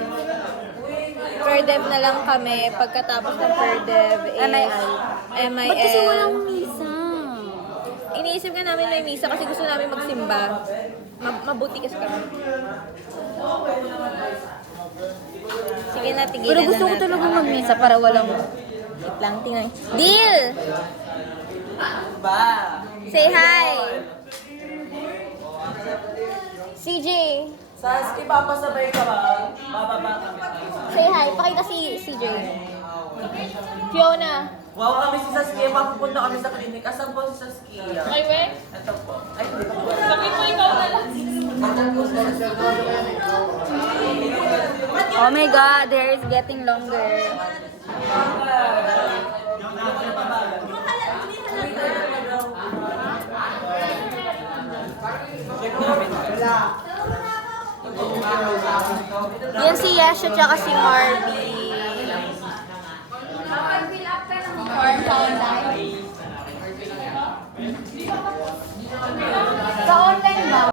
per-dev. Per-dev na lang kami. Pagkatapos ng per-dev is MIL. Ba't kasi walang misa? Iniisip nga namin may misa kasi gusto namin magsimba. Mabuti kasi kami. Sige na, tigilan Pero na gusto ko natin. talaga magmisa para walang... Wait lang, tingnan. Deal! Say hi! CJ! Saski, papasabay ka ba? Bababa kami. Say hi! Pakita si CJ. Fiona! Wow, kami si Saskia. Papupunta kami sa klinik. Asan po si Saskia? Ay, we? Ito po. Ay, hindi po. Sabi mo ikaw na lang. Oh my God, the hair is getting longer. Yan si Yesha tsaka si Marby.